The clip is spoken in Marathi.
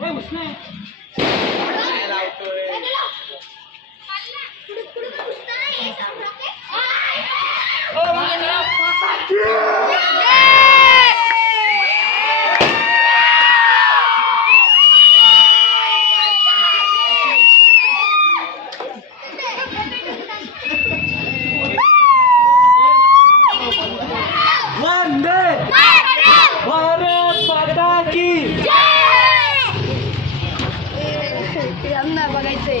Wait, what's that? यांना बघायचंय.